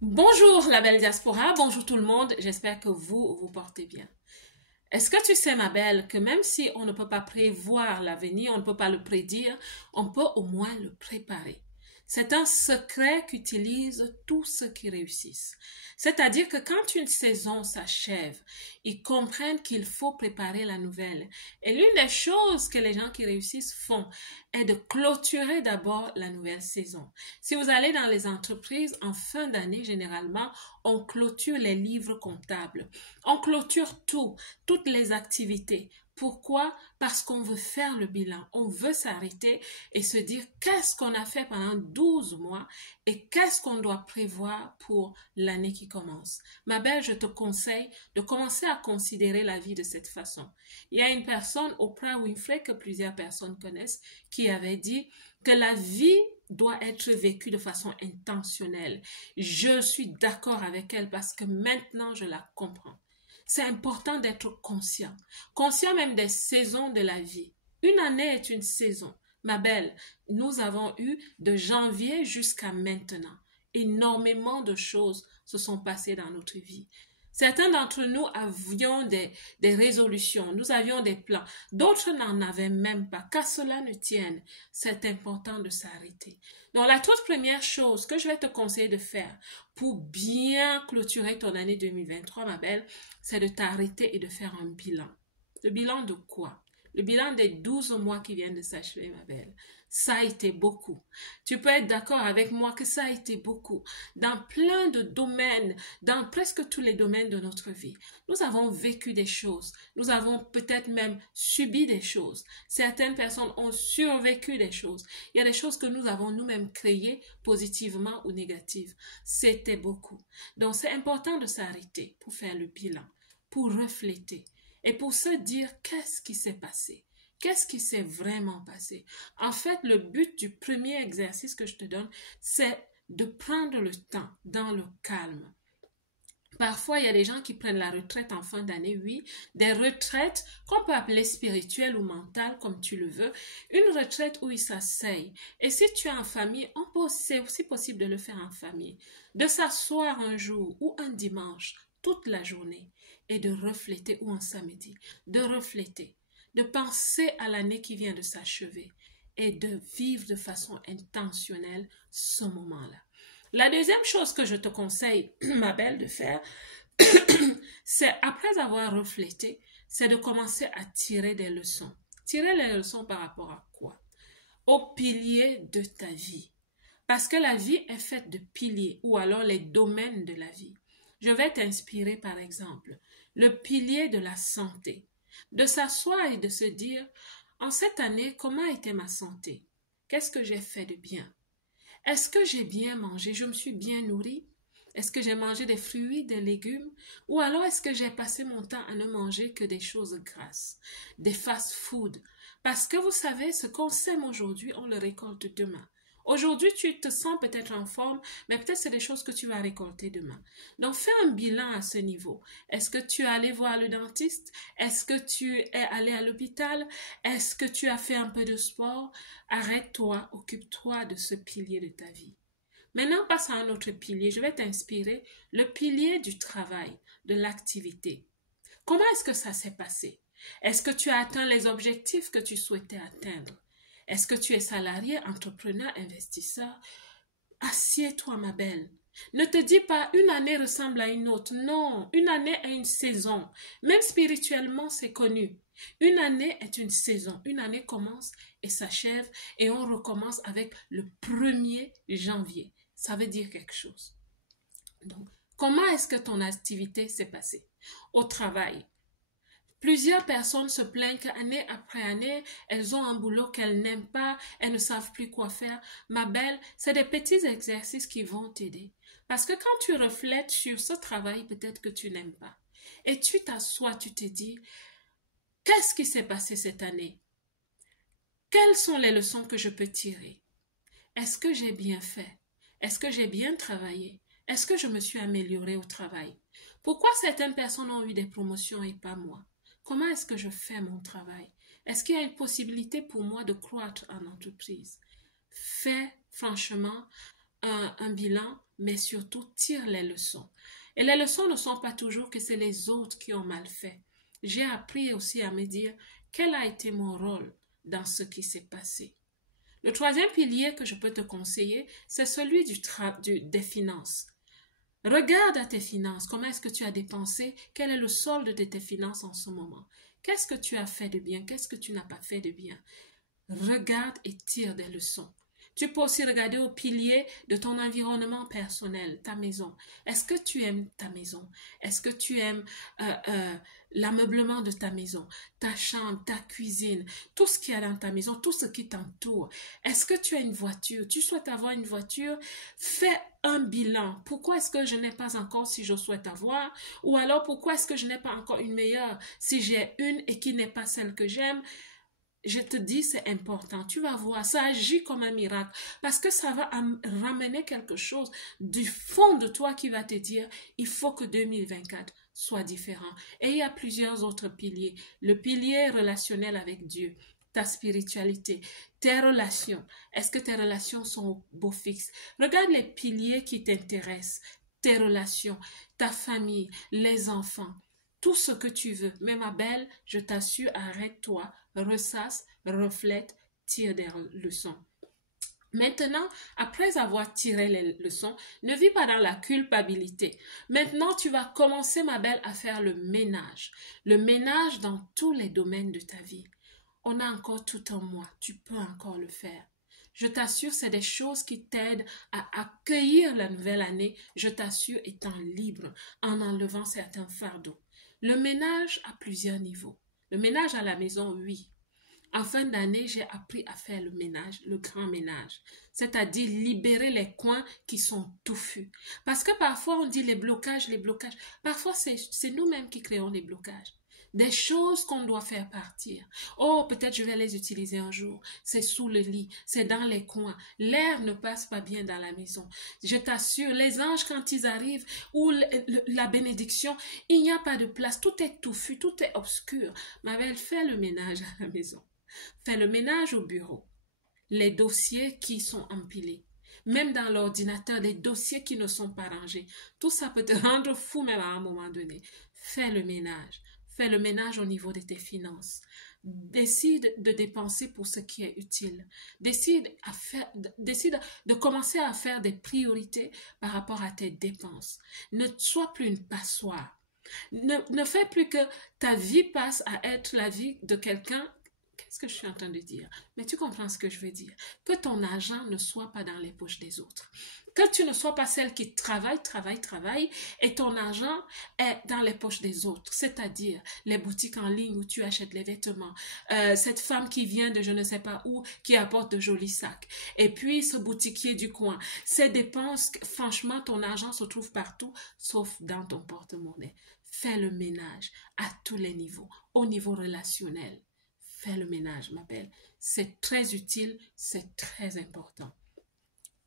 Bonjour la belle diaspora, bonjour tout le monde, j'espère que vous vous portez bien. Est-ce que tu sais, ma belle, que même si on ne peut pas prévoir l'avenir, on ne peut pas le prédire, on peut au moins le préparer. C'est un secret qu'utilisent tous ceux qui réussissent. C'est-à-dire que quand une saison s'achève, ils comprennent qu'il faut préparer la nouvelle. Et l'une des choses que les gens qui réussissent font est de clôturer d'abord la nouvelle saison. Si vous allez dans les entreprises, en fin d'année, généralement, on clôture les livres comptables. On clôture tout, toutes les activités. Pourquoi? Parce qu'on veut faire le bilan, on veut s'arrêter et se dire qu'est-ce qu'on a fait pendant 12 mois et qu'est-ce qu'on doit prévoir pour l'année qui commence. Ma belle, je te conseille de commencer à considérer la vie de cette façon. Il y a une personne, Oprah Winfrey, que plusieurs personnes connaissent, qui avait dit que la vie doit être vécue de façon intentionnelle. Je suis d'accord avec elle parce que maintenant je la comprends. C'est important d'être conscient, conscient même des saisons de la vie. Une année est une saison. Ma belle, nous avons eu de janvier jusqu'à maintenant. Énormément de choses se sont passées dans notre vie. Certains d'entre nous avions des résolutions, nous avions des plans. D'autres n'en avaient même pas. Qu'à cela ne tienne, c'est important de s'arrêter. Donc, la toute première chose que je vais te conseiller de faire pour bien clôturer ton année 2023, ma belle, c'est de t'arrêter et de faire un bilan. Le bilan de quoi? Le bilan des 12 mois qui viennent de s'achever, ma belle. Ça a été beaucoup. Tu peux être d'accord avec moi que ça a été beaucoup. Dans plein de domaines, dans presque tous les domaines de notre vie, nous avons vécu des choses. Nous avons peut-être même subi des choses. Certaines personnes ont survécu des choses. Il y a des choses que nous avons nous-mêmes créées, positivement ou négatives. C'était beaucoup. Donc, c'est important de s'arrêter pour faire le bilan, pour refléter et pour se dire qu'est-ce qui s'est passé. Qu'est-ce qui s'est vraiment passé? En fait, le but du premier exercice que je te donne, c'est de prendre le temps dans le calme. Parfois, il y a des gens qui prennent la retraite en fin d'année, oui, des retraites qu'on peut appeler spirituelles ou mentales, comme tu le veux, une retraite où ils s'asseyent. Et si tu es en famille, c'est aussi possible de le faire en famille, de s'asseoir un jour ou un dimanche, toute la journée, et de refléter, ou un samedi, de refléter, de penser à l'année qui vient de s'achever et de vivre de façon intentionnelle ce moment-là. La deuxième chose que je te conseille, ma belle, de faire, c'est après avoir reflété, c'est de commencer à tirer des leçons. Tirer les leçons par rapport à quoi? Aux piliers de ta vie. Parce que la vie est faite de piliers ou alors les domaines de la vie. Je vais t'inspirer par exemple le pilier de la santé. De s'asseoir et de se dire, en cette année, comment était ma santé? Qu'est-ce que j'ai fait de bien? Est-ce que j'ai bien mangé? Je me suis bien nourrie? Est-ce que j'ai mangé des fruits, des légumes? Ou alors est-ce que j'ai passé mon temps à ne manger que des choses grasses, des fast-food? Parce que vous savez, ce qu'on sème aujourd'hui, on le récolte demain. Aujourd'hui, tu te sens peut-être en forme, mais peut-être c'est des choses que tu vas récolter demain. Donc, fais un bilan à ce niveau. Est-ce que tu es allé voir le dentiste? Est-ce que tu es allé à l'hôpital? Est-ce que tu as fait un peu de sport? Arrête-toi, occupe-toi de ce pilier de ta vie. Maintenant, passe à un autre pilier. Je vais t'inspirer. Le pilier du travail, de l'activité. Comment est-ce que ça s'est passé? Est-ce que tu as atteint les objectifs que tu souhaitais atteindre? Est-ce que tu es salarié, entrepreneur, investisseur? Assieds-toi, ma belle. Ne te dis pas une année ressemble à une autre. Non, une année est une saison. Même spirituellement, c'est connu. Une année est une saison. Une année commence et s'achève et on recommence avec le 1er janvier. Ça veut dire quelque chose. Donc, comment est-ce que ton activité s'est passée? Au travail, plusieurs personnes se plaignent qu'année après année, elles ont un boulot qu'elles n'aiment pas, elles ne savent plus quoi faire. Ma belle, c'est des petits exercices qui vont t'aider. Parce que quand tu reflètes sur ce travail peut-être que tu n'aimes pas, et tu t'assois, tu te dis, qu'est-ce qui s'est passé cette année? Quelles sont les leçons que je peux tirer? Est-ce que j'ai bien fait? Est-ce que j'ai bien travaillé? Est-ce que je me suis améliorée au travail? Pourquoi certaines personnes ont eu des promotions et pas moi? Comment est-ce que je fais mon travail? Est-ce qu'il y a une possibilité pour moi de croître en entreprise? Fais franchement un bilan mais surtout tire les leçons. Et les leçons ne sont pas toujours que c'est les autres qui ont mal fait. J'ai appris aussi à me dire quel a été mon rôle dans ce qui s'est passé. Le troisième pilier que je peux te conseiller, c'est celui des finances. Regarde à tes finances, comment est-ce que tu as dépensé, quel est le solde de tes finances en ce moment. Qu'est-ce que tu as fait de bien, qu'est-ce que tu n'as pas fait de bien. Regarde et tire des leçons. Tu peux aussi regarder au pilier de ton environnement personnel, ta maison. Est-ce que tu aimes ta maison? Est-ce que tu aimes l'ameublement de ta maison, ta chambre, ta cuisine, tout ce qu'il y a dans ta maison, tout ce qui t'entoure? Est-ce que tu as une voiture? Tu souhaites avoir une voiture? Fais un bilan. Pourquoi est-ce que je n'ai pas encore si je souhaite avoir? Ou alors pourquoi est-ce que je n'ai pas encore une meilleure si j'ai une et qui n'est pas celle que j'aime? Je te dis, c'est important. Tu vas voir, ça agit comme un miracle parce que ça va ramener quelque chose du fond de toi qui va te dire, il faut que 2024 soit différent. Et il y a plusieurs autres piliers. Le pilier relationnel avec Dieu, ta spiritualité, tes relations. Est-ce que tes relations sont au beau fixe? Regarde les piliers qui t'intéressent, tes relations, ta famille, les enfants. Tout ce que tu veux. Mais ma belle, je t'assure, arrête-toi, ressasse, reflète, tire des leçons. Maintenant, après avoir tiré les leçons, ne vis pas dans la culpabilité. Maintenant, tu vas commencer, ma belle, à faire le ménage. Le ménage dans tous les domaines de ta vie. On a encore tout un mois, tu peux encore le faire. Je t'assure, c'est des choses qui t'aident à accueillir la nouvelle année, je t'assure, étant libre, en enlevant certains fardeaux. Le ménage à plusieurs niveaux. Le ménage à la maison, oui. En fin d'année, j'ai appris à faire le ménage, le grand ménage. C'est-à-dire libérer les coins qui sont touffus. Parce que parfois, on dit les blocages, les blocages. Parfois, c'est nous-mêmes qui créons les blocages. Des choses qu'on doit faire partir. Oh, peut-être je vais les utiliser un jour. C'est sous le lit, c'est dans les coins. L'air ne passe pas bien dans la maison. Je t'assure, les anges, quand ils arrivent, ou la bénédiction, il n'y a pas de place. Tout est touffu, tout est obscur. Ma belle, fais le ménage à la maison. Fais le ménage au bureau. Les dossiers qui sont empilés. Même dans l'ordinateur, des dossiers qui ne sont pas rangés. Tout ça peut te rendre fou même à un moment donné. Fais le ménage. Fais le ménage au niveau de tes finances. Décide de dépenser pour ce qui est utile. Décide de commencer à faire des priorités par rapport à tes dépenses. Ne sois plus une passoire. Ne fais plus que ta vie passe à être la vie de quelqu'un. Qu'est-ce que je suis en train de dire? Mais tu comprends ce que je veux dire. Que ton argent ne soit pas dans les poches des autres. Que tu ne sois pas celle qui travaille et ton argent est dans les poches des autres. C'est-à-dire les boutiques en ligne où tu achètes les vêtements. Cette femme qui vient de je ne sais pas où, qui apporte de jolis sacs. Et puis ce boutiquier du coin. Ces dépenses, franchement, ton argent se trouve partout, sauf dans ton porte-monnaie. Fais le ménage à tous les niveaux. Au niveau relationnel. Fais le ménage, ma belle. C'est très utile, c'est très important.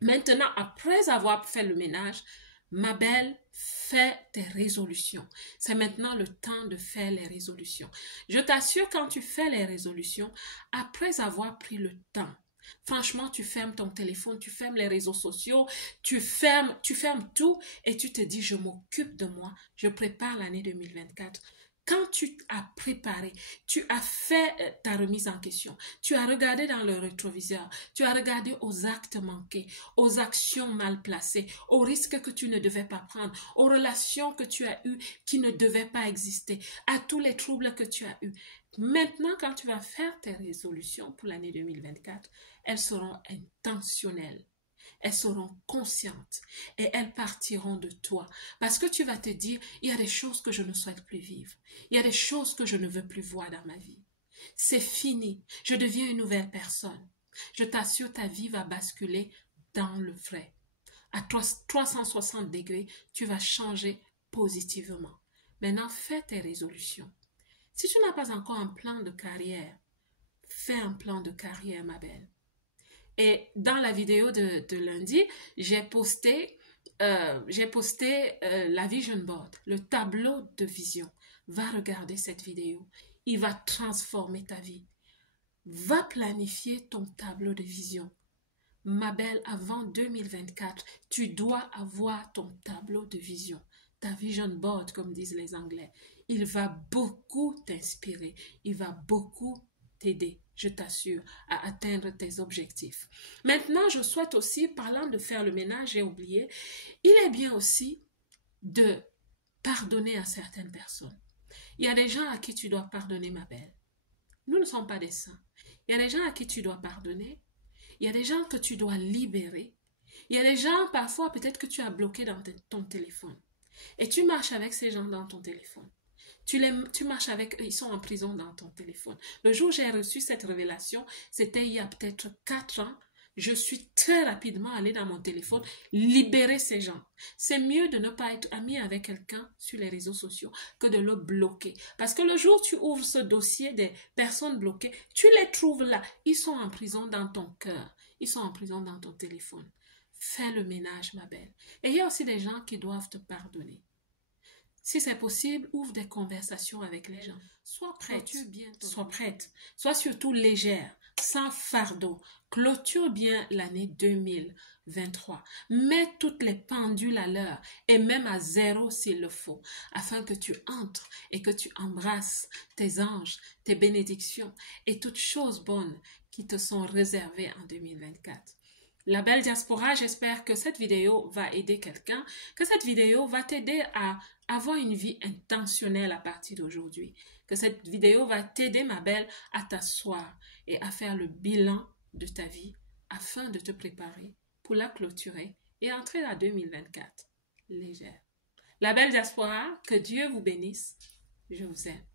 Maintenant, après avoir fait le ménage, ma belle, fais tes résolutions. C'est maintenant le temps de faire les résolutions. Je t'assure, quand tu fais les résolutions, après avoir pris le temps, franchement, tu fermes ton téléphone, tu fermes les réseaux sociaux, tu fermes tout et tu te dis, je m'occupe de moi, je prépare l'année 2024. Quand tu as préparé, tu as fait ta remise en question, tu as regardé dans le rétroviseur, tu as regardé aux actes manqués, aux actions mal placées, aux risques que tu ne devais pas prendre, aux relations que tu as eues qui ne devaient pas exister, à tous les troubles que tu as eus. Maintenant, quand tu vas faire tes résolutions pour l'année 2024, elles seront intentionnelles. Elles seront conscientes et elles partiront de toi. Parce que tu vas te dire, il y a des choses que je ne souhaite plus vivre. Il y a des choses que je ne veux plus voir dans ma vie. C'est fini. Je deviens une nouvelle personne. Je t'assure, ta vie va basculer dans le vrai. À 360 degrés, tu vas changer positivement. Maintenant, fais tes résolutions. Si tu n'as pas encore un plan de carrière, fais un plan de carrière, ma belle. Et dans la vidéo de lundi, j'ai posté la vision board, le tableau de vision. Va regarder cette vidéo. Il va transformer ta vie. Va planifier ton tableau de vision. Ma belle, avant 2024, tu dois avoir ton tableau de vision, ta vision board, comme disent les Anglais. Il va beaucoup t'inspirer, il va beaucoup t'aider, je t'assure, à atteindre tes objectifs. Maintenant, je souhaite aussi, parlant de faire le ménage, j'ai oublié, il est bien aussi de pardonner à certaines personnes. Il y a des gens à qui tu dois pardonner, ma belle. Nous ne sommes pas des saints. Il y a des gens à qui tu dois pardonner. Il y a des gens que tu dois libérer. Il y a des gens, parfois, peut-être que tu as bloqué dans ton téléphone. Et tu marches avec ces gens dans ton téléphone. Tu marches avec eux, ils sont en prison dans ton téléphone. Le jour où j'ai reçu cette révélation, c'était il y a peut-être 4 ans. Je suis très rapidement allée dans mon téléphone libérer ces gens. C'est mieux de ne pas être ami avec quelqu'un sur les réseaux sociaux que de le bloquer. Parce que le jour où tu ouvres ce dossier des personnes bloquées, tu les trouves là. Ils sont en prison dans ton cœur. Ils sont en prison dans ton téléphone. Fais le ménage, ma belle. Et il y a aussi des gens qui doivent te pardonner. Si c'est possible, ouvre des conversations avec les gens. Sois prête, sois surtout légère, sans fardeau. Clôture bien l'année 2023. Mets toutes les pendules à l'heure et même à 0 s'il le faut, afin que tu entres et que tu embrasses tes anges, tes bénédictions et toutes choses bonnes qui te sont réservées en 2024. La belle diaspora, j'espère que cette vidéo va aider quelqu'un, que cette vidéo va t'aider à avoir une vie intentionnelle à partir d'aujourd'hui, que cette vidéo va t'aider, ma belle, à t'asseoir et à faire le bilan de ta vie afin de te préparer pour la clôturer et entrer à 2024 légère. La belle diaspora, que Dieu vous bénisse. Je vous aime.